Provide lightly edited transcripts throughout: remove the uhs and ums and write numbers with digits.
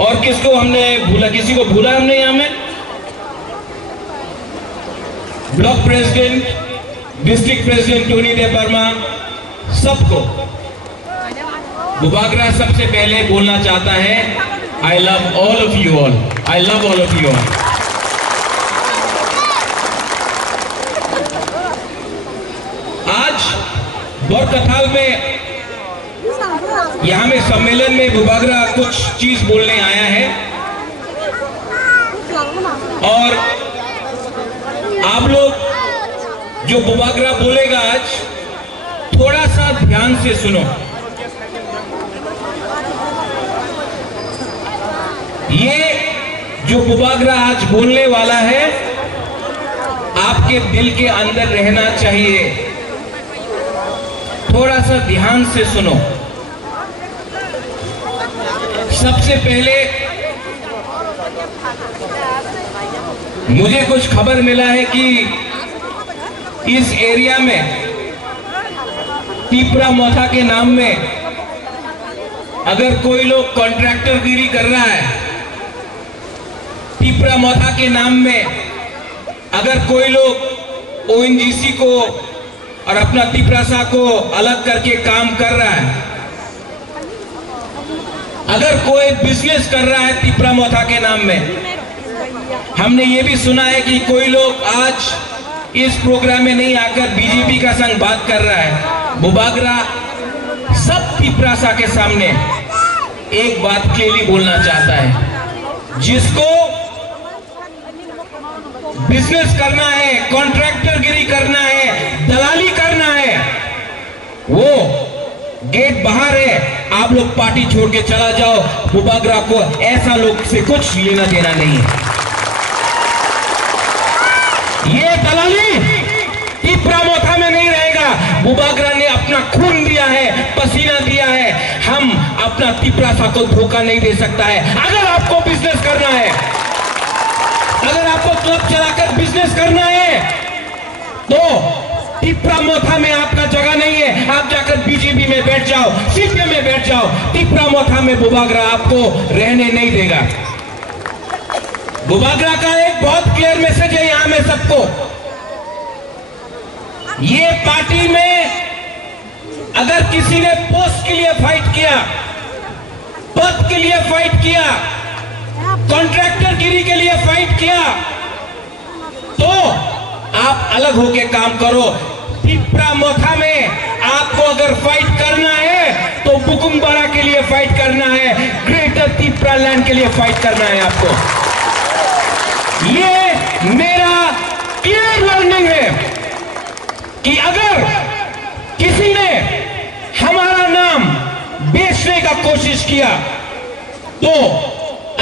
और किसको हमने भूला? किसी को भूला हमने? यहाँ में block president, district president Tony Dev Verma, सबको बुबागरा सबसे पहले बोलना चाहता है, I love all of you all, I love all of you all. आज बरकथाल में यहां में सम्मेलन में बुबागरा कुछ चीज बोलने आया है और आप लोग जो बुबागरा बोलेगा आज थोड़ा सा ध्यान से सुनो। ये जो बुबागरा आज बोलने वाला है आपके दिल के अंदर रहना चाहिए। थोड़ा सा ध्यान से सुनो। सबसे पहले मुझे कुछ खबर मिला है कि इस एरिया में टीपरा मोथा के नाम में अगर कोई लोग कॉन्ट्रैक्टर गिरी कर रहा है, टीपरा मोथा के नाम में अगर कोई लोग ओएनजीसी को और अपना टीपरासा को अलग करके काम कर रहा है, अगर कोई बिजनेस कर रहा है टीपरा मोथा के नाम में, हमने ये भी सुना है कि कोई लोग आज इस प्रोग्राम में नहीं आकर बीजेपी का संग बात कर रहा है। बुबागरा सब टीपरासा के सामने एक बात क्लियरली बोलना चाहता है, जिसको बिजनेस करना है, कॉन्ट्रैक्टर गिरी करना है, दलाली करना है, वो गेट बाहर है। आप लोग पार्टी छोड़ के चला जाओ। बुबागरा को ऐसा लोग से कुछ लेना देना नहीं है। ये दलाली टीपरा मोथा में नहीं रहेगा। बुबागरा ने अपना खून दिया है, पसीना दिया है। हम अपना टीपरासा को धोखा नहीं दे सकता है। अगर आपको बिजनेस करना है, अगर आपको क्लब चलाकर बिजनेस करना है तो टीपरा मोथा में आपका जगह नहीं है। आप जाकर बीजेपी में बैठ जाओ, सीपीएम में बैठ जाओ। टीपरा मोथा में बुबागरा आपको रहने नहीं देगा। बुबागरा का एक बहुत क्लियर मैसेज है यहां में सबको। ये पार्टी में अगर किसी ने पोस्ट के लिए फाइट किया, पद के लिए फाइट किया, कॉन्ट्रैक्टर गिरी के लिए फाइट किया, तो आप अलग होके काम करो। टीपरा मोथा में आपको अगर फाइट करना है तो बुकुमबारा के लिए फाइट करना है, ग्रेटर टीपरा लैंड के लिए फाइट करना है आपको। ये मेरा क्लियर वार्निंग है कि अगर किसी ने हमारा नाम बेचने का कोशिश किया तो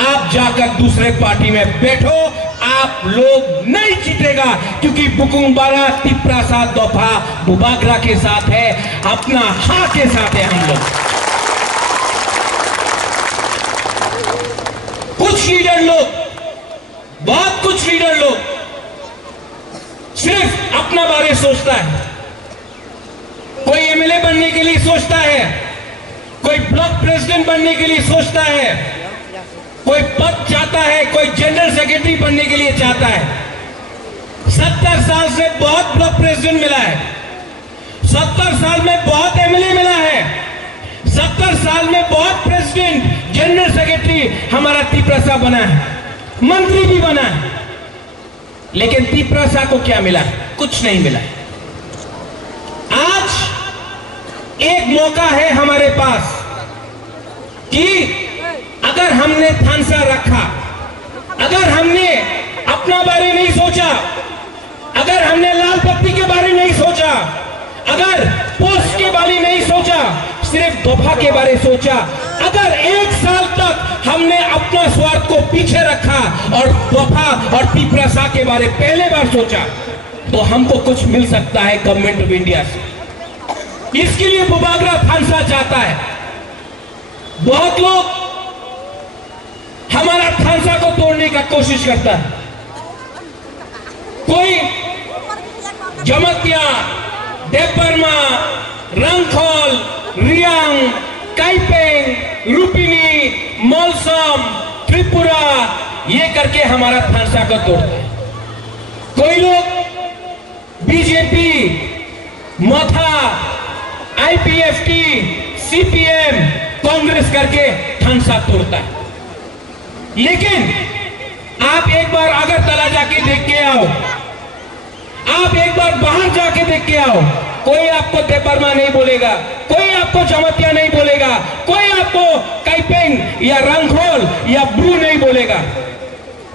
आप जाकर दूसरे पार्टी में बैठो। आप लोग नहीं जीतेगा, क्योंकि बुकुमबारा टीपरासा दफा बुबागरा के साथ है, अपना हाथ के साथ है हम लोग। कुछ लीडर लोग, बहुत कुछ लीडर लोग सिर्फ अपना बारे सोचता है। कोई एमएलए बनने के लिए सोचता है, कोई ब्लॉक प्रेसिडेंट बनने के लिए सोचता है, कोई पद चाहता है, कोई जनरल सेक्रेटरी बनने के लिए चाहता है। 70 साल से बहुत ब्लॉक प्रेसिडेंट मिला है, 70 साल में बहुत एमएलए मिला है, 70 साल में बहुत प्रेसिडेंट, जनरल सेक्रेटरी हमारा टीपरासा बना है, मंत्री भी बना है। लेकिन टीपरासा को क्या मिला? कुछ नहीं मिला। आज एक मौका है हमारे पास कि अगर हमने थानसा रखा, अगर हमने अपना बारे नहीं सोचा, अगर हमने लाल बत्ती के बारे नहीं सोचा, अगर पोस्ट के बारे नहीं सोचा, सिर्फ दफा के बारे सोचा, अगर एक साल तक हमने अपना स्वार्थ को पीछे रखा और दफा और टीपरासा के बारे पहले बार सोचा, तो हमको कुछ मिल सकता है गवर्नमेंट ऑफ इंडिया से। इसके लिए बुबागरा थानसा चाहता है। बहुत लोग हमारा थानसा को तोड़ने का कोशिश करता है। कोई जमतिया, देवबर्मा, रंगखोल, रियांग, काइपेंग, रुपिनी, मौलसम, त्रिपुरा, ये करके हमारा थानसा को तोड़ता है। कोई लोग बीजेपी, मथा, आईपीएफटी, सीपीएम, कांग्रेस करके थानसा तोड़ता है। लेकिन आप एक बार अगरतला जाके देख के आओ, आप एक बार बाहर जाके देख के आओ, कोई आपको तेपरमा नहीं बोलेगा, कोई आपको जमतिया नहीं बोलेगा, कोई आपको काइपेंग या रंगखोल या ब्रू नहीं बोलेगा,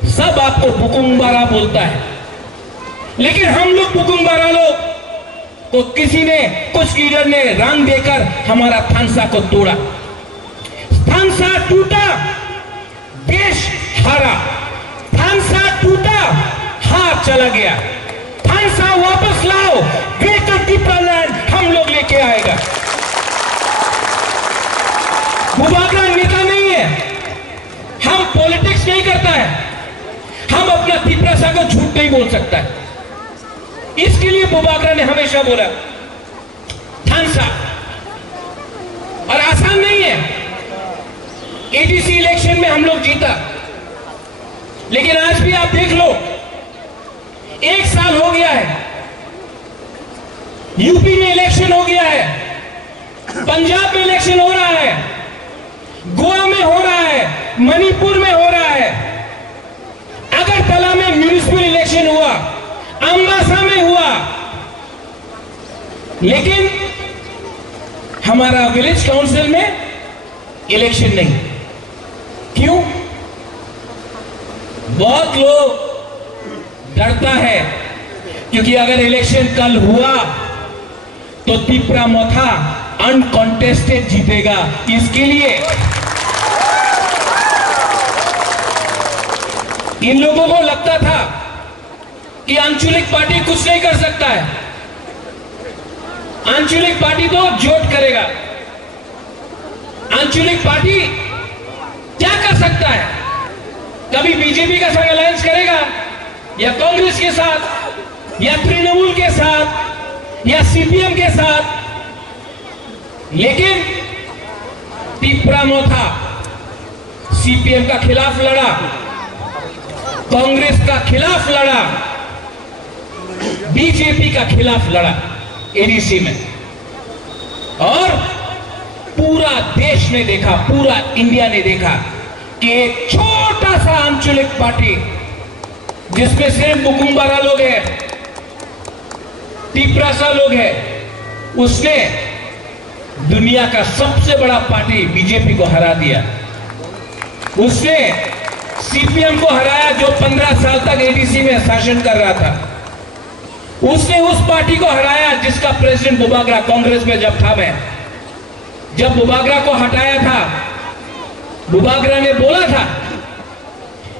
सब आपको बुकुंबारा बोलता है। लेकिन हम लोग बुकुंबारा लोग को किसी ने, कुछ लीडर ने रंग देकर हमारा थानसा को तोड़ा। थानसा टूटा, देश हारा। थानसा टूटा, हार चला गया। थानसा वापस लाओ, ग्रेटर त्रिपुरा लैंड हम लोग लेके आएगा। बुबागरा नेता नहीं है, हम पॉलिटिक्स नहीं करता है, हम अपना त्रिपुरा को झूठ नहीं बोल सकता है। इसके लिए बुबागरा ने हमेशा बोला थानसा, और आसान नहीं है। एडीसी इलेक्शन में हम लोग जीता, लेकिन आज भी आप देख लो, 1 साल हो गया है, यूपी में इलेक्शन हो गया है, पंजाब में इलेक्शन हो रहा है, गोवा में हो रहा है, मणिपुर में हो रहा है, अगरतला में म्यूनिसिपल इलेक्शन हुआ, अम्बासा में हुआ, लेकिन हमारा विलेज काउंसिल में इलेक्शन नहीं। क्यों? बहुत लोग डरता है, क्योंकि अगर इलेक्शन कल हुआ तो त्रिपुरा मथा अनकॉन्टेस्टेड जीतेगा। इसके लिए इन लोगों को लगता था कि आंचलिक पार्टी कुछ नहीं कर सकता है, आंचलिक पार्टी तो जोट करेगा, आंचलिक पार्टी क्या कर सकता है, कभी बीजेपी का संग अलायंस करेगा या कांग्रेस के साथ या तृणमूल के साथ या सीपीएम के साथ। लेकिन त्रिपुरा मथा सीपीएम का खिलाफ लड़ा, कांग्रेस का खिलाफ लड़ा, बीजेपी का खिलाफ लड़ा एडीसी में, और पूरा देश ने देखा, पूरा इंडिया ने देखा कि एक छोटा सा आंचलिक पार्टी जिसमें सिर्फ बुकुंबारा लोग हैं, त्रिपुरा लोग हैं, उसने दुनिया का सबसे बड़ा पार्टी बीजेपी को हरा दिया। उसने सीपीएम को हराया जो 15 साल तक एडीसी में शासन कर रहा था। उसने उस पार्टी को हराया जिसका प्रेसिडेंट बुबागरा कांग्रेस में जब था, मैं जब बुबागरा को हटाया था, बुबागरा ने बोला था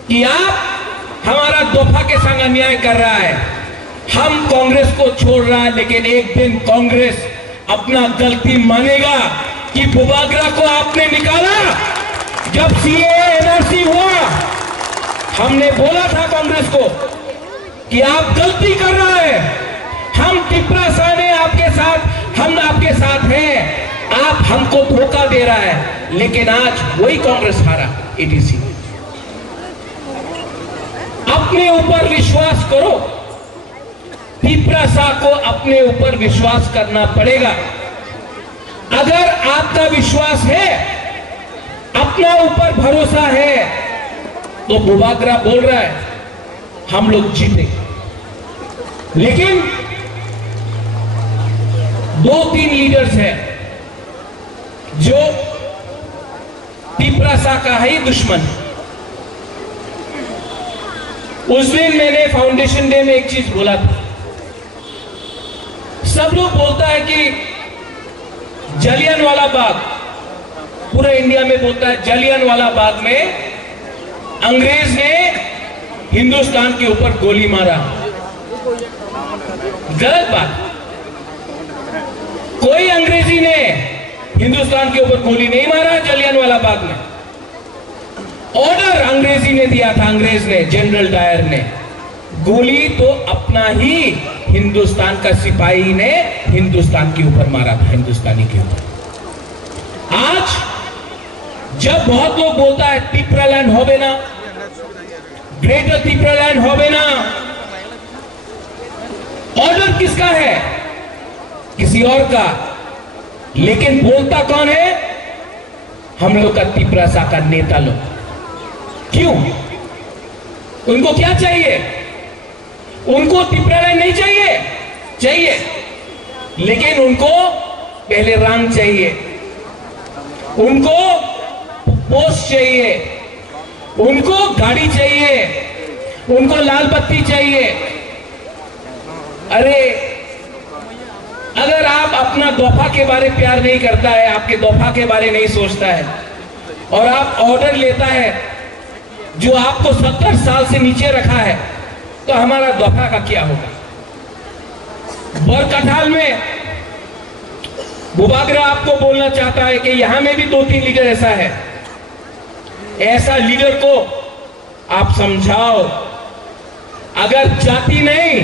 कि आप हमारा दफा के संग अन्याय कर रहा है, हम कांग्रेस को छोड़ रहा है, लेकिन एक दिन कांग्रेस अपना गलती मानेगा कि बुबागरा को आपने निकाला। जब सीएए एनआरसी हुआ, हमने बोला था कांग्रेस को कि आप गलती कर रहा है, हम त्रिपुरा ने आपके साथ, हम आपके साथ हैं, आप हमको धोखा दे रहा है। लेकिन आज वही कांग्रेस हारा एडीसी। अपने ऊपर विश्वास करो, त्रिपुरा को अपने ऊपर विश्वास करना पड़ेगा। अगर आपका विश्वास है, अपना ऊपर भरोसा है, तो बुबागरा बोल रहा है हम लोग जीते। लेकिन 2-3 लीडर्स हैं जो त्रिपुरा का है दुश्मन। उस दिन मैंने फाउंडेशन डे में एक चीज बोला था, सब लोग बोलता है कि जलियांवाला बाग, पूरे इंडिया में बोलता है जलियांवाला बाग में अंग्रेज ने हिंदुस्तान के ऊपर गोली मारा। गलत बात, कोई अंग्रेजी ने हिंदुस्तान के ऊपर गोली नहीं मारा जलियांवाला बाग में। ऑर्डर अंग्रेजी ने दिया था, अंग्रेज ने, जनरल डायर ने। गोली तो अपना ही हिंदुस्तान का सिपाही ने हिंदुस्तान के ऊपर मारा था, हिंदुस्तानी के ऊपर। आज जब बहुत लोग बोलता है तिप्रालैंड होवे ना, ग्रेटर तिप्रालैंड होवे ना, ऑर्डर किसका है? किसी और का, लेकिन बोलता कौन है? हम लोग का तिप्रासा का नेता लोग। क्यों? उनको क्या चाहिए? उनको तिप्रालैंड नहीं चाहिए, चाहिए, लेकिन उनको पहले रंग चाहिए, उनको पोस्ट चाहिए, उनको गाड़ी चाहिए, उनको लाल बत्ती चाहिए। अरे अगर आप अपना दोफा के बारे प्यार नहीं करता है, आपके दोफा के बारे नहीं सोचता है, और आप ऑर्डर लेता है जो आपको 70 साल से नीचे रखा है, तो हमारा दोफा का क्या होगा? बरकठाल में बुबागरा आपको बोलना चाहता है कि यहां में भी 2-3 लीडर ऐसा है, ऐसा लीडर को आप समझाओ। अगर जाति नहीं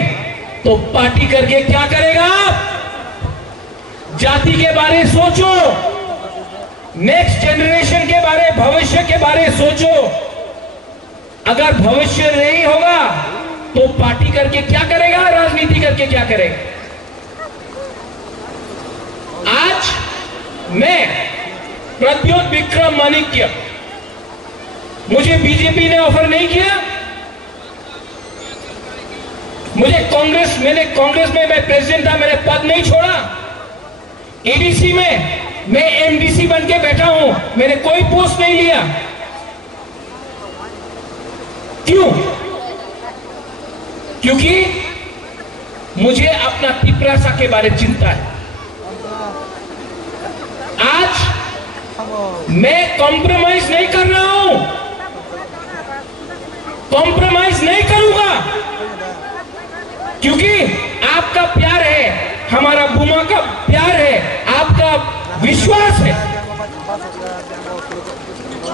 तो पार्टी करके क्या करेगा आप? जाति के बारे सोचो, नेक्स्ट जनरेशन के बारे, भविष्य के बारे सोचो। अगर भविष्य नहीं होगा तो पार्टी करके क्या करेगा? राजनीति करके क्या करेगा? आज मैं प्रद्योत विक्रम माणिक्य, मुझे बीजेपी ने ऑफर नहीं किया, मुझे कांग्रेस, मैंने कांग्रेस में मैं प्रेसिडेंट था, मैंने पद नहीं छोड़ा। एडीसी में मैं एमडीसी बन के बैठा हूं, मैंने कोई पोस्ट नहीं लिया। क्यों? क्योंकि मुझे अपना तिप्रासा के बारे में चिंता है। आज मैं कॉम्प्रोमाइज नहीं कर रहा हूं, कॉम्प्रोमाइज नहीं करूंगा, क्योंकि आपका प्यार है, हमारा बुमा का प्यार है, आपका विश्वास है।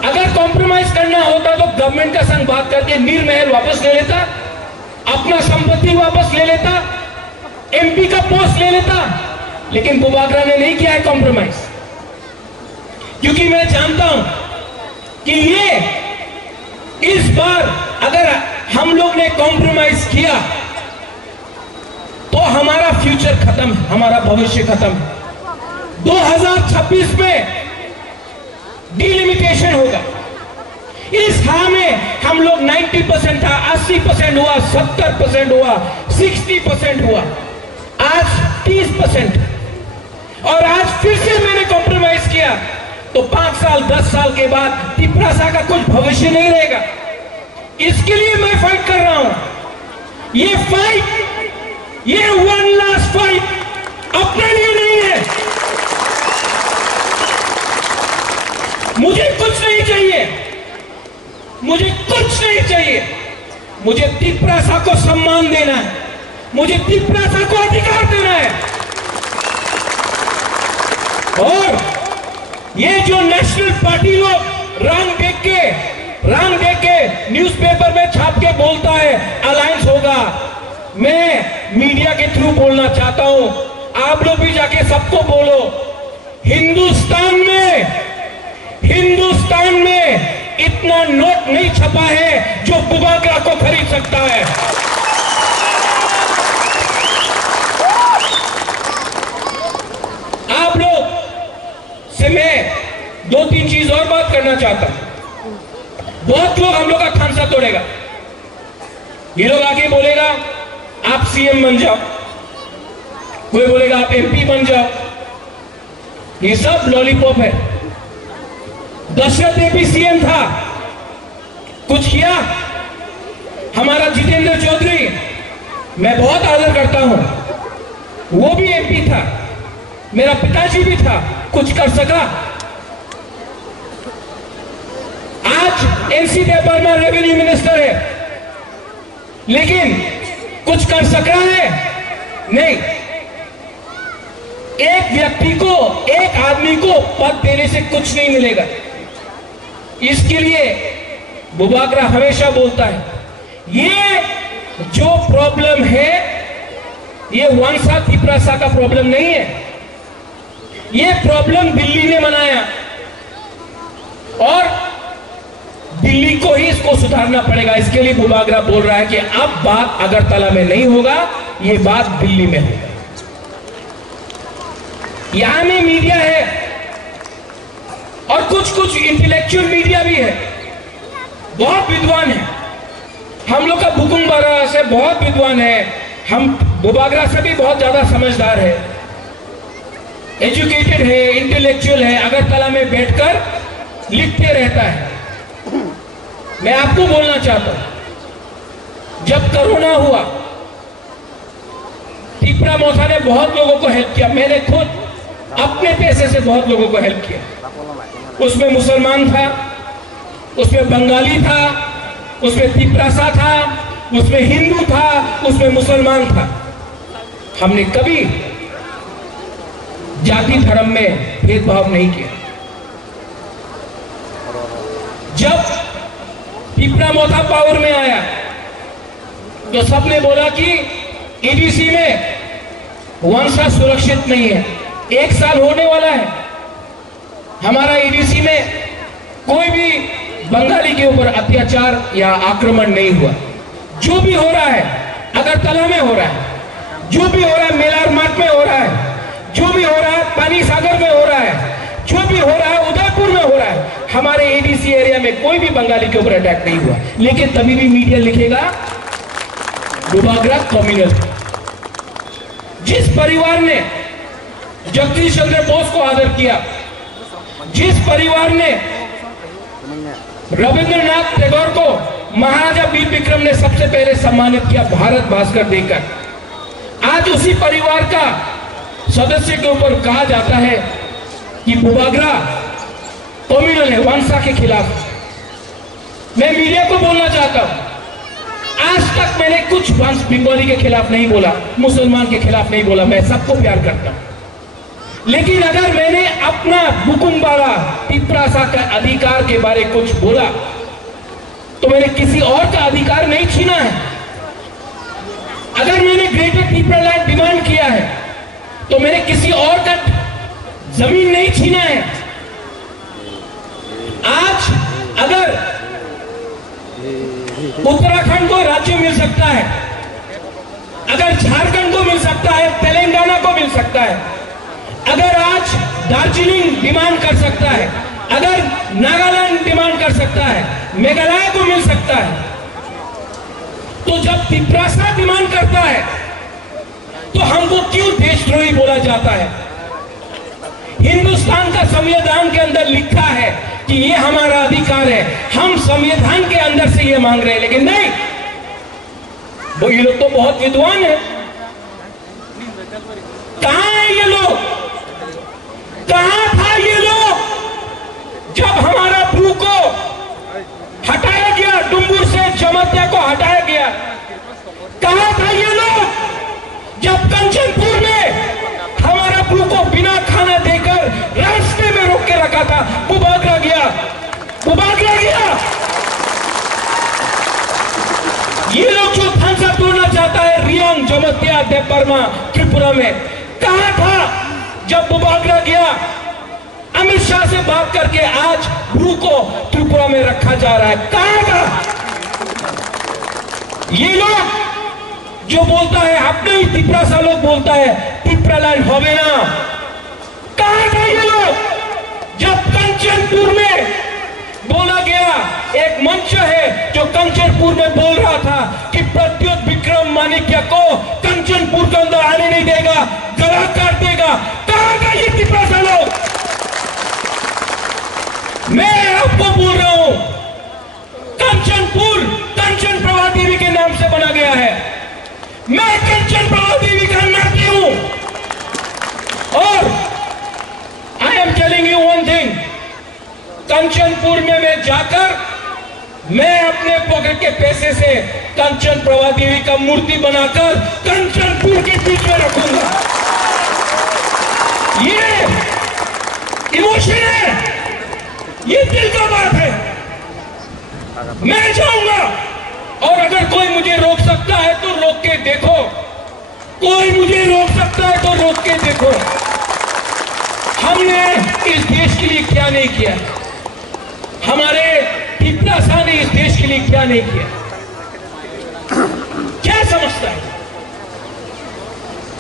अगर कॉम्प्रोमाइज करना होता तो गवर्नमेंट का संग बात करके नीरमहल वापस ले लेता, अपना संपत्ति वापस ले लेता, एमपी का पोस्ट ले लेता, लेकिन बुबागरा ने नहीं किया है कॉम्प्रोमाइज। क्योंकि मैं जानता हूं कि ये इस बार अगर हम लोग ने कॉम्प्रोमाइज किया तो हमारा फ्यूचर खत्म है, हमारा भविष्य खत्म है। 2026 में डिलिमिटेशन होगा। इस हां में हम लोग 90% था, 80% हुआ, 70% हुआ, 60% हुआ, आज 30%। और आज फिर से मैंने कॉम्प्रोमाइज किया तो 5 साल 10 साल के बाद तिप्रासा का कुछ भविष्य नहीं रहेगा। इसके लिए मैं फाइट कर रहा हूं। ये फाइट, ये वन लास्ट फाइट अपने लिए नहीं है। मुझे कुछ नहीं चाहिए, मुझे कुछ नहीं चाहिए, मुझे तिप्रासा को सम्मान देना है, मुझे तिप्रासा को अधिकार देना है। और ये जो नेशनल पार्टी लोग रंग देख के न्यूज़पेपर में छाप के बोलता है अलायंस होगा, मैं मीडिया के थ्रू बोलना चाहता हूं, आप लोग भी जाके सबको बोलो, हिंदुस्तान में इतना नोट नहीं छपा है जो बुबागरा को खरीद सकता है। आप लोग से मैं 2-3 चीज और बात करना चाहता हूं। बहुत लोग हम लोग का खांसा तोड़ेगा, ये लोग आके बोलेगा आप सीएम बन जाओ, कोई बोलेगा आप एमपी बन जाओ। ये सब लॉलीपॉप है। दशरथ एपी सीएम था, कुछ किया? हमारा जितेंद्र चौधरी, मैं बहुत आदर करता हूं, वो भी एमपी था, मेरा पिताजी भी था, कुछ कर सका? आज एनसी वर्मा रेवेन्यू मिनिस्टर है, लेकिन कुछ कर सक रहा है? नहीं। एक व्यक्ति को, एक आदमी को पद देने से कुछ नहीं मिलेगा। इसके लिए बुबागरा हमेशा बोलता है, ये जो प्रॉब्लम है ये वंशा तिप्रासा का प्रॉब्लम नहीं है, ये प्रॉब्लम दिल्ली ने बनाया। और दिल्ली को ही इसको सुधारना पड़ेगा। इसके लिए बुबागरा बोल रहा है कि अब बात अगरतला में नहीं होगा, ये बात दिल्ली में होगा। यहां में मीडिया है और कुछ कुछ इंटेलेक्चुअल मीडिया भी है, बहुत विद्वान है। हम लोग का बुकुमबारा से बहुत विद्वान है, हम बुबागरा से भी बहुत ज्यादा समझदार है, एजुकेटेड है, इंटेलेक्चुअल है, अगरतला में बैठकर लिखते रहता है। मैं आपको बोलना चाहता हूं, जब कोरोना हुआ तिपरा मोथा ने बहुत लोगों को हेल्प किया। मैंने खुद अपने पैसे से बहुत लोगों को हेल्प किया। उसमें मुसलमान था, उसमें बंगाली था, उसमें तिपरासा था, उसमें हिंदू था, उसमें मुसलमान था। हमने कभी जाति धर्म में भेदभाव नहीं किया। जब तिपरा मोथा पावर में आया तो सबने बोला कि ईडीसी में वंशा सुरक्षित नहीं है। 1 साल होने वाला है, हमारा ईडीसी में कोई भी बंगाली के ऊपर अत्याचार या आक्रमण नहीं हुआ। जो भी हो रहा है अगरतला में हो रहा है, जो भी हो रहा है मेलार मार्ग में हो रहा है, जो भी हो रहा है पानी सागर में हो रहा है, जो भी हो रहा है उदयपुर में हो रहा है, हमारे एडीसी एरिया में कोई भी बंगाली के ऊपर अटैक नहीं हुआ। लेकिन तभी भी मीडिया लिखेगा बुबागरा कम्युनल। जिस परिवार ने जगदीश चंद्र बोस को आदर किया, जिस परिवार ने रविंद्रनाथ टैगोर को महाराजा वीर विक्रम ने सबसे पहले सम्मानित किया भारत भास्कर देकर, आज उसी परिवार का सदस्य के ऊपर कहा जाता है कि बुबागरा कम्युनल है, वंशा के खिलाफ। मैं मीडिया को बोलना चाहता हूं, आज तक मैंने कुछ वंश बंगाली के खिलाफ नहीं बोला, मुसलमान के खिलाफ नहीं बोला, मैं सबको प्यार करता हूं। लेकिन अगर मैंने अपना बुकुमबारा तिपरासा का अधिकार के बारे कुछ बोला तो मैंने किसी और का अधिकार नहीं छीना है। अगर मैंने ग्रेटर तिपरा लैंड डिमांड किया है तो मैंने किसी और का जमीन नहीं छीना है। आज अगर उत्तराखंड को राज्य मिल सकता है, अगर झारखंड को मिल सकता है, तेलंगाना को मिल सकता है, अगर आज दार्जिलिंग डिमांड कर सकता है, अगर नागालैंड डिमांड कर सकता है, मेघालय को मिल सकता है, तो जब तिपरासा डिमांड करता है तो हमको क्यों देशद्रोही बोला जाता है? हिंदुस्तान का संविधान के अंदर लिखा है कि ये हमारा अधिकार है, हम संविधान के अंदर से ये मांग रहे हैं। लेकिन नहीं, वो ये लोग तो बहुत विद्वान है। कहां है ये लोग? कहां था ये लोग जब हमारा भू को हटाया गया, डुम्बुर से जमतिया को हटाया गया? कहां था ये लोग जब कंचनपुर में हमारा भू को बिना खाना देकर रास्ते में रोक के रखा था? बुबागरा गया, बुबागरा गया। ये लोग जो थानसा तोड़ना चाहता है, रियांग, जमतिया, देवबर्मा, त्रिपुरा में, कहां था जब बुबागरा गया? अमित शाह से बात करके आज भू को त्रिपुरा में रखा जा रहा है। कहां था ये लोग जो बोलता है, अपने ही तिपरासा लोग बोलता है तिपरा लैंड होवे ना? कहां था ये लोग जब कंचनपुर में बोला गया? एक मंच है जो कंचनपुर में बोल रहा था कि प्रद्योत विक्रम माणिक्य को कंचनपुर के अंदर आने नहीं देगा, गला काट देगा। कहां था ये तिपरासा लोग? मैं आपको बोल रहा हूं, कंचनपुर कंचन प्रभा देवी के नाम से बना गया है। मैं कंचन प्रभा देवी का नाती हूं और I am telling you one thing, Kanchanpur में मैं जाकर मैं अपने पॉकेट के पैसे से कंचन प्रभा देवी का मूर्ति बनाकर कंचनपुर के बीच में रखूंगा। ये इमोशन है, ये दिल का बात है। मैं जाऊंगा और अगर कोई मुझे रोक सकता है तो रोक के देखो, कोई मुझे रोक सकता है तो रोक के देखो। हमने इस देश के लिए क्या नहीं किया, हमारे त्रिपुरा शाह ने इस देश के लिए क्या नहीं किया, क्या समझता है?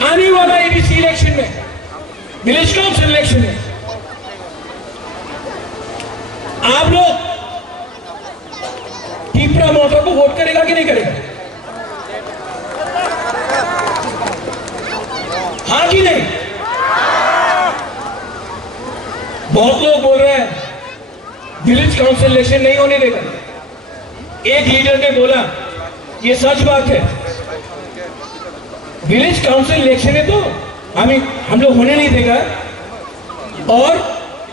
आने वाला एबीसी इलेक्शन में, विलेज काउंसिल इलेक्शन में आप लोग त्रिपुरा मोर्चा को वोट करेगा कि नहीं करेगा? हाँ कि नहीं? बहुत लोग बोल रहे हैं विलेज काउंसिल इलेक्शन नहीं होने देगा। एक लीडर ने बोला, ये सच बात है, विलेज काउंसिल इलेक्शन है तो हम लोग होने नहीं देगा, और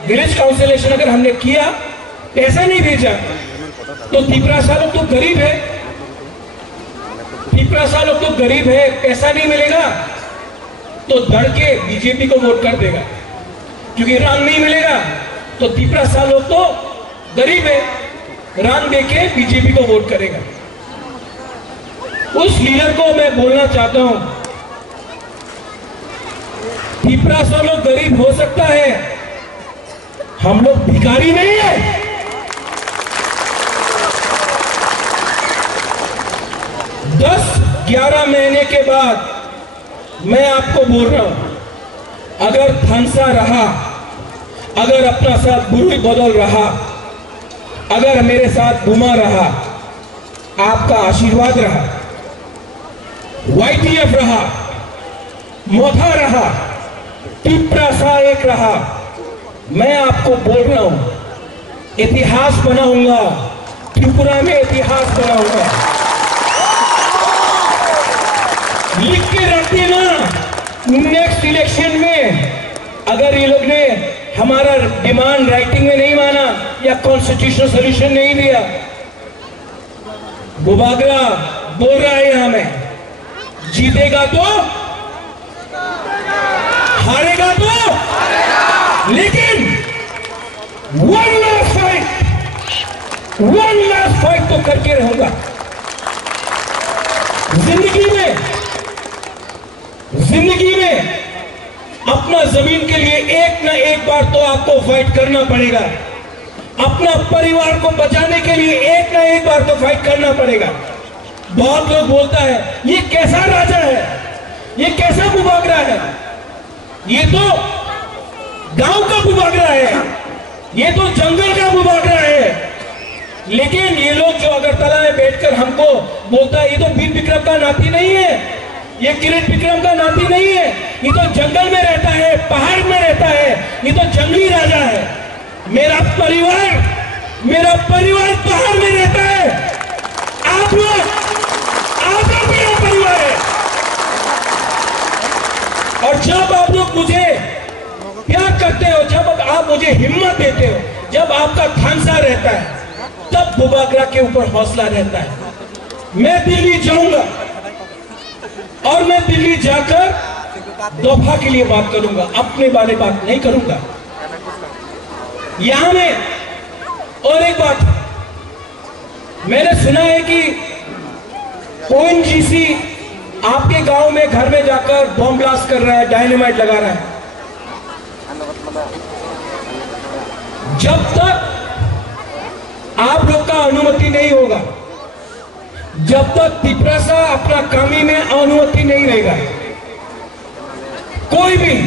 विलेज काउंसिल इलेक्शन अगर हमने किया, पैसा नहीं भेजा, तो त्रिपुरा शाह लोग तो गरीब है, त्रिपुरा शाह लोग तो गरीब है, पैसा नहीं मिलेगा तो धड़ के बीजेपी को वोट कर देगा, क्योंकि रंग नहीं मिलेगा। तो त्रिपुरा शाह लोग तो गरीब है, रंग देके बीजेपी को वोट करेगा। उस लीडर को मैं बोलना चाहता हूं, त्रिपुरा शाह लोग गरीब हो सकता है, हम लोग भिखारी नहीं है। 10-11 महीने के बाद मैं आपको बोल रहा हूं, अगर थानसा रहा, अगर अपना साथ गुरु बदल रहा, अगर मेरे साथ घुमा रहा, आपका आशीर्वाद रहा, YTF रहा, मोथा रहा, त्रिपुरा शाह एक रहा, मैं आपको बोल रहा हूं, इतिहास बनाऊंगा, त्रिपुरा में इतिहास बनाऊंगा। लिख के रख देना, नेक्स्ट इलेक्शन में अगर ये लोग ने हमारा डिमांड राइटिंग में नहीं माना या कॉन्स्टिट्यूशनल सोल्यूशन नहीं दिया, बुबागरा बोल रहा है यहां में, जीतेगा तो हारेगा तो, लेकिन वन लास्ट फाइट तो करके रहूंगा। जिंदगी में अपना जमीन के लिए एक ना एक बार तो आपको फाइट करना पड़ेगा, अपना परिवार को बचाने के लिए एक ना एक बार तो फाइट करना पड़ेगा। बहुत लोग बोलता है ये कैसा राजा है, ये कैसा बुबागरा है, ये तो गांव का बुबागरा है, ये तो जंगल का बुबागरा है। लेकिन ये लोग जो अगरतला में बैठकर हमको बोलता है, ये तो वीर विक्रम का नाती नहीं है, ये किरीट विक्रम का नाती नहीं है, ये तो जंगल में रहता है, पहाड़ में रहता है, ये तो जंगली राजा है। मेरा परिवार पहाड़ में रहता है, आप लोग मेरा परिवार है। और जब आप लोग मुझे प्यार करते हो, जब आप मुझे हिम्मत देते हो, जब आपका थानसा रहता है, तब बुबागरा के ऊपर हौसला रहता है। मैं दिल्ली जाऊंगा और मैं दिल्ली जाकर दफा के लिए बात करूंगा, अपने बारे बात नहीं करूंगा। यहां में और एक बात, मैंने सुना है कि ONGC आपके गांव में घर में जाकर बॉम्ब ब्लास्ट कर रहा है, डायनामाइट लगा रहा है। जब तक आप लोग का अनुमति नहीं होगा, जब तक त्रिपुरा शाह अपना कामी में अनुमति नहीं रहेगा, कोई भी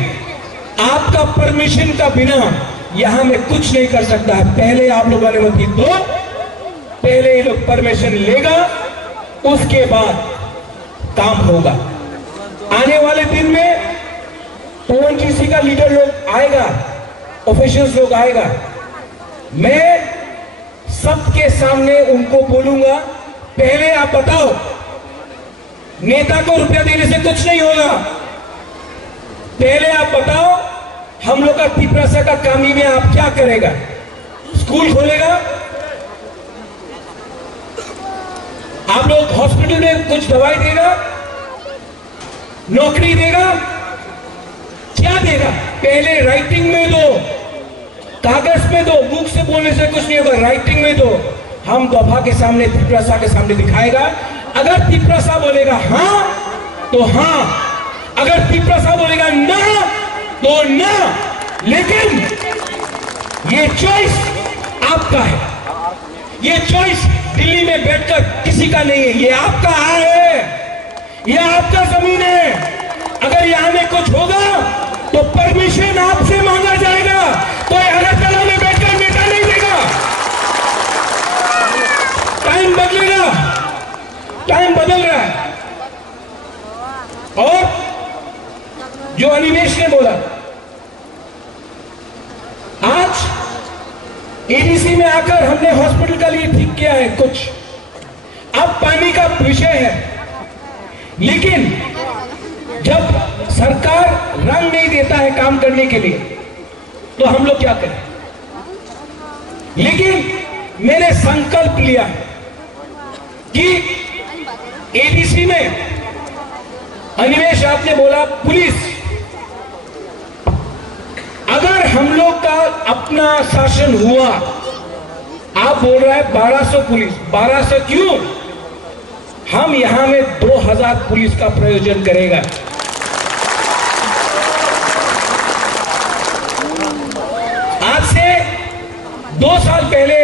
आपका परमिशन का बिना यहां में कुछ नहीं कर सकता है। पहले आप लोग अनुमति दो, पहले ये लोग परमिशन लेगा, उसके बाद काम होगा। आने वाले दिन में ONGC का लीडर लोग आएगा, ऑफिशियल्स लोग आएगा, मैं सबके सामने उनको बोलूंगा, पहले आप बताओ, नेता को रुपया देने से कुछ नहीं होगा, पहले आप बताओ हम लोग का त्रिपुरा शाह का कामी में आप क्या करेगा? स्कूल खोलेगा, आप लोग हॉस्पिटल में कुछ दवाई देगा, नौकरी देगा, क्या देगा? पहले राइटिंग में दो, कागज में दो, मुख से बोलने से कुछ नहीं होगा, राइटिंग में दो। हम दफा के सामने, त्रिपुरा शाह के सामने दिखाएगा। अगर त्रिपुरा शाह बोलेगा हाँ तो हाँ, अगर त्रिपुरा शाह बोलेगा ना तो ना, लेकिन ये चॉइस आपका है। ये चॉइस दिल्ली में बैठकर किसी का नहीं है, ये आपका है, ये आपका जमीन है। अगर यहां में कुछ होगा तो परमिशन आपसे मांगा जाएगा, कोई अगरतला में बैठकर नेता नहीं देगा। टाइम बदलेगा, टाइम बदल रहा है। और जो अनिमेश ने बोला, आज एडीसी में आकर हमने हॉस्पिटल का लिए ठीक किया है कुछ, अब पानी का विषय है, लेकिन जब सरकार रंग नहीं देता है काम करने के लिए तो हम लोग क्या करें। लेकिन मैंने संकल्प लिया कि एडीसी में, अनिमेश आपने बोला पुलिस, अगर हम लोग का अपना शासन हुआ, आप बोल रहे हैं 1200 पुलिस, 1200 क्यों, हम यहां में 2000 पुलिस का प्रयोजन करेगा। आज से 2 साल पहले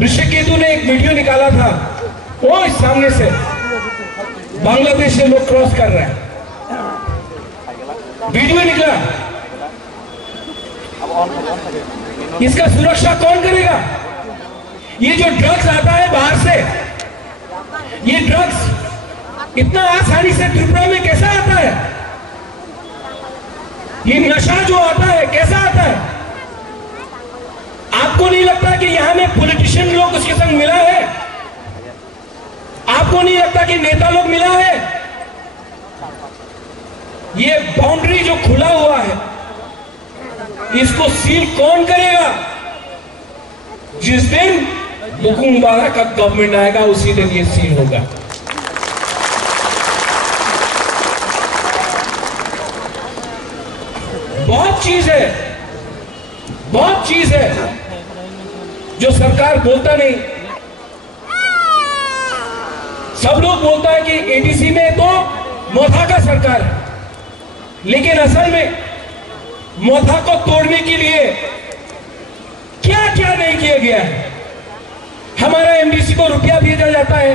ऋषिकेतु ने एक वीडियो निकाला था, वो इस सामने से बांग्लादेश से लोग क्रॉस कर रहे हैं, वीडियो निकला। इसका सुरक्षा कौन करेगा। ये जो ड्रग्स आता है बाहर से, ये ड्रग्स इतना आसानी से त्रिपुरा में कैसा आता है, ये नशा जो आता है कैसा आता है। आपको नहीं लगता कि यहां में पॉलिटिशियन लोग उसके संग मिला है, आपको नहीं लगता कि नेता लोग मिला है। ये बाउंड्री जो खुला हुआ है, इसको सील कौन करेगा। जिस दिन बुकुम्बारा का गवर्नमेंट आएगा उसी दिन ये सील होगा। बहुत चीज है, बहुत चीज है जो सरकार बोलता नहीं। सब लोग बोलता है कि एडीसी में तो मोथा का सरकार है, लेकिन असल में मोथा को तोड़ने के लिए क्या क्या नहीं किया गया है। हमारा एमडीसी को रुपया भेजा जाता है,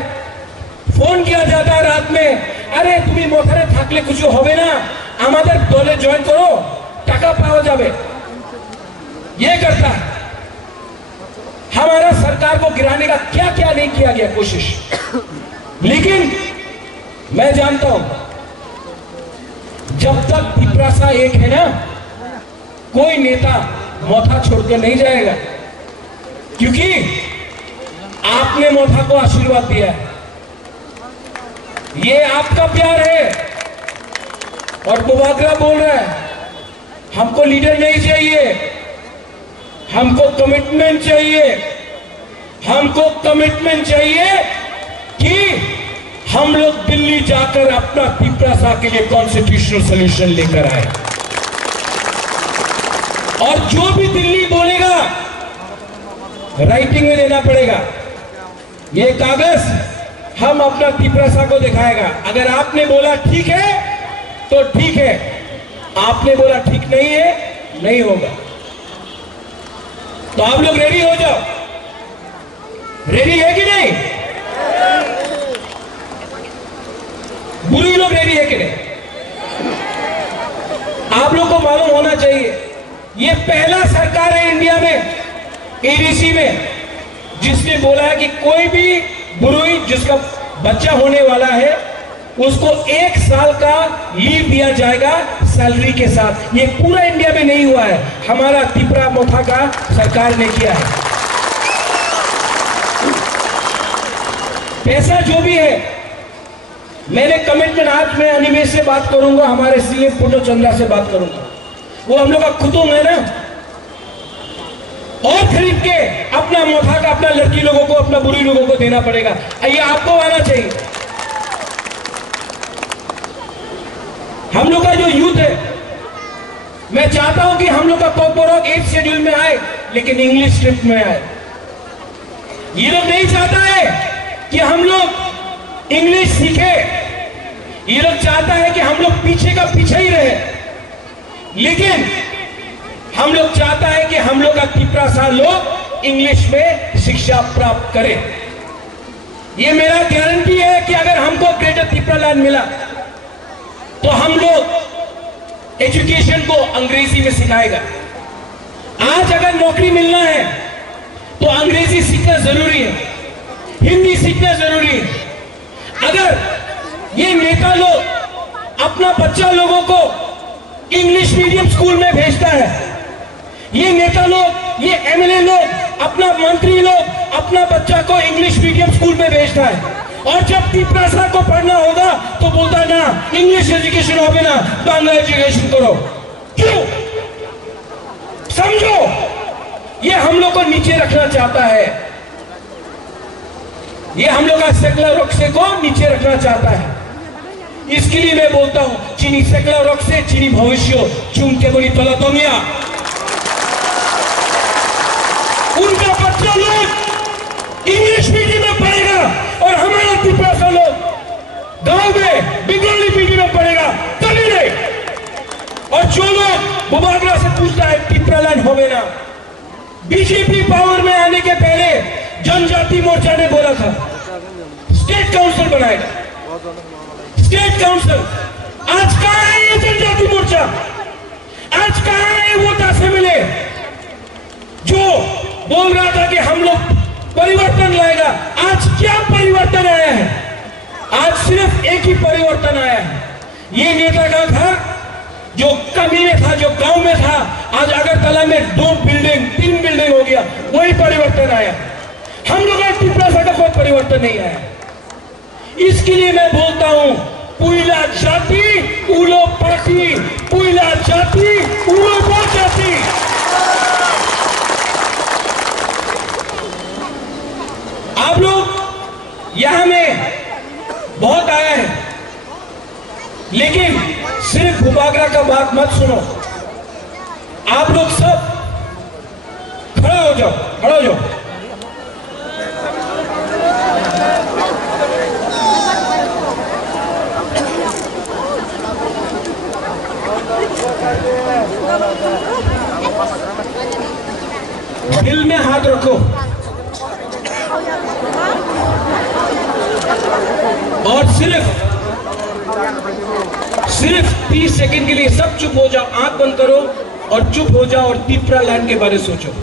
फोन किया जाता है रात में, अरे तुम्हें मोथारे थाकले कुछ होवे ना, हमारे दले ज्वाइन करो, टाका पाओ जावे, ये करता है। हमारा सरकार को गिराने का क्या क्या नहीं किया गया कोशिश। लेकिन मैं जानता हूं, जब तक पिपरासा एक है ना, कोई नेता मोथा छोड़कर नहीं जाएगा, क्योंकि आपने मोथा को आशीर्वाद दिया है, ये आपका प्यार है। और बुबागरा बोल रहा है, हमको लीडर नहीं चाहिए, हमको कमिटमेंट चाहिए, हमको कमिटमेंट चाहिए कि हम लोग दिल्ली जाकर अपना पिपरासा के लिए कॉन्स्टिट्यूशनल सोल्यूशन लेकर आए। और जो भी दिल्ली बोलेगा राइटिंग में देना पड़ेगा। ये कागज हम अपना पिपरासा को दिखाएगा। अगर आपने बोला ठीक है तो ठीक है, आपने बोला ठीक नहीं है, नहीं होगा। तो आप लोग रेडी हो जाओ। रेडी है कि नहीं? बुरी लोग रेडी है कि नहीं? आप लोग को मालूम होना चाहिए, ये पहला सरकार है इंडिया में, एडीसी में, जिसने बोला है कि कोई भी बुरुई जिसका बच्चा होने वाला है उसको 1 साल का लीव दिया जाएगा सैलरी के साथ। ये पूरा इंडिया में नहीं हुआ है, हमारा त्रिपुरा मोथा का सरकार ने किया है। पैसा जो भी है, मैंने कमिटमेंट, आज मैं अनिमेश से बात करूंगा, हमारे सीएम पूर्णचंद्रा से बात करूंगा, वो हम लोग का खुतुम है ना, और खरीद के अपना मोथा का अपना लड़की लोगों को, अपना बुरी लोगों को देना पड़ेगा। ये आपको आना चाहिए। हम लोग का जो यूथ है, मैं चाहता हूं कि हम लोग का कॉर्पोरेट 8 शेड्यूल में आए, लेकिन इंग्लिश स्क्रिप्ट में आए। ये लोग नहीं चाहता है कि हम लोग इंग्लिश सीखे, ये लोग चाहता है कि हम लोग पीछे का पीछे ही रहे। लेकिन हम लोग चाहता है कि हम लोग का 3 साल लोग इंग्लिश में शिक्षा प्राप्त करें। ये मेरा गारंटी है कि अगर हमको ग्रेटर त्रिपुरा लैंड मिला तो हम लोग एजुकेशन को अंग्रेजी में सिखाएगा। आज अगर नौकरी मिलना है तो अंग्रेजी सीखना जरूरी है, हिंदी सीखना जरूरी है। अगर ये नेता लोग अपना बच्चा लोगों को इंग्लिश मीडियम स्कूल में भेजता है, ये नेता लोग, ये एमएलए लोग, अपना मंत्री लोग अपना बच्चा को इंग्लिश मीडियम स्कूल में भेजता है, और जब त्रिपुरा को पढ़ना होगा तो बोलता है ना इंग्लिश एजुकेशन हो ना, बांग्ला एजुकेशन करो। क्यों? समझो, ये हम लोग को नीचे रखना चाहता है, ये हम लोग का सेकुलर रक्से को नीचे रखना चाहता है। इसके लिए मैं बोलता हूं चीनी सेकुलर रक्से चीनी भविष्य चुन के बोली तला दुनिया। उनका बच्चा लोग इंग्लिश मीडियम में पढ़ेगा और हमारा त्रिपुरा लोग गांव में बंगाली मीडियम में पढ़ेगा, कभी नहीं। और जो लोग बुबागरा से पूछता है त्रिपुरा लैंड होवे ना, बीजेपी पावर में आने के पहले जनजाति मोर्चा ने बोला था स्टेट काउंसिल बनाएगा, स्टेट काउंसिल। आज कहां है ये जनजाति मोर्चा? आज कहां है वो तासे मिले जो बोल रहा था कि हम लोग परिवर्तन लाएगा? आज क्या परिवर्तन आया है? आज सिर्फ एक ही परिवर्तन आया है, ये नेता का घर जो कमी में था, जो गांव में था, आज अगरतला में 2 बिल्डिंग 3 बिल्डिंग हो गया, वही परिवर्तन आया। हम लोग त्रिपुरा का कोई परिवर्तन नहीं आया। इसके लिए मैं बोलता हूं पुइला जाति उलो पार्टी, पुइला जाति उलो जाति। आप लोग यहां में बहुत आया है, लेकिन सिर्फ बुबागरा का बात मत सुनो। आप लोग सब खड़ा हो जाओ, खड़ा हो जाओ। दिल में हाथ रखो और सिर्फ 30 सेकंड के लिए सब चुप हो जाओ, आंख बंद करो और चुप हो जाओ और त्रिपुरा लैंड के बारे में सोचो।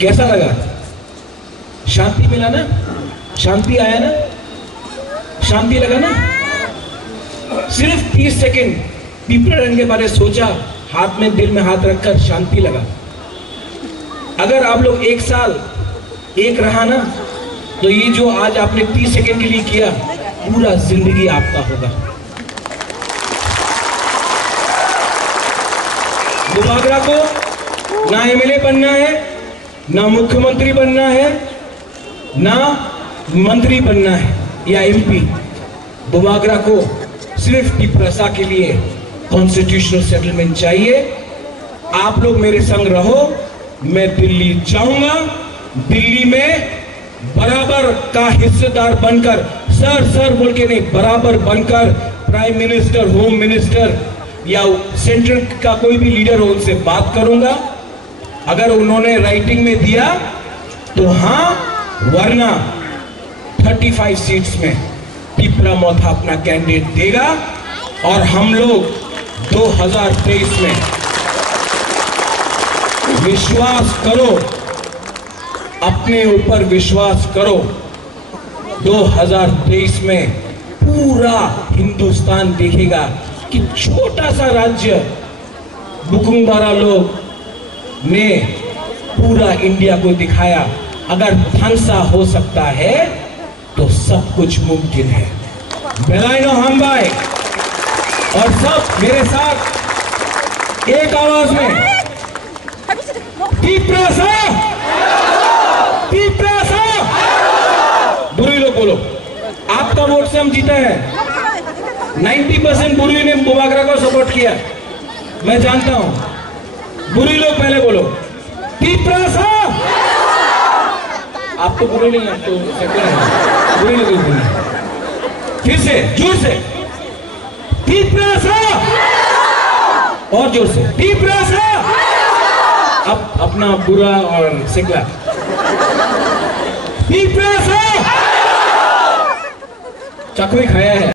कैसा लगा? शांति मिला ना? शांति आया ना? शांति लगा ना? सिर्फ 30 सेकंड त्रिपुरा लैंड के बारे में सोचा, हाथ में दिल में हाथ रखकर शांति लगा। अगर आप लोग 1 साल एक रहा ना, तो ये जो आज आपने 30 सेकंड के लिए किया, पूरा जिंदगी आपका होगा। बुबागरा को ना एमएलए बनना है, ना मुख्यमंत्री बनना है, ना मंत्री बनना है या एमपी। बुबागरा को सिर्फ त्रिपुरा के लिए कॉन्स्टिट्यूशनल सेटलमेंट चाहिए। आप लोग मेरे संग रहो, मैं दिल्ली जाऊंगा। दिल्ली में बराबर का हिस्सेदार बनकर, सर सर बोल के नहीं, बराबर बनकर प्राइम मिनिस्टर, होम मिनिस्टर या सेंट्रल का कोई भी लीडर हो, उनसे बात करूंगा। अगर उन्होंने राइटिंग में दिया तो हाँ, वरना 35 सीट्स में त्रिपुरा मोथा अपना कैंडिडेट देगा और हम लोग 2023 में, विश्वास करो, अपने ऊपर विश्वास करो, 2023 में पूरा हिंदुस्तान देखेगा कि छोटा सा राज्य बुकुंबारा लोग ने पूरा इंडिया को दिखाया, अगर थांसा हो सकता है तो सब कुछ मुमकिन है। बेलाइनो हम भाई और सब मेरे साथ एक आवाज में, त्रिपुरा सा, त्रिपुरा सा, बुरी लोग बोलो। आपका वोट से हम जीते हैं। 90% बुरी ने मुबागरा को सपोर्ट किया, मैं जानता हूं। बुरी लोग पहले बोलो, तीपरा साहब। आप तो बुरे नहीं, आप तो सेकुलर हैं, बुरे नहीं बोलते। फिर से जोर से, तीपरा साहब, और जोर से, तीपरा साहब। अब अपना बुरा और सेकुलर, तीपरा साहब। चकवी खाया है।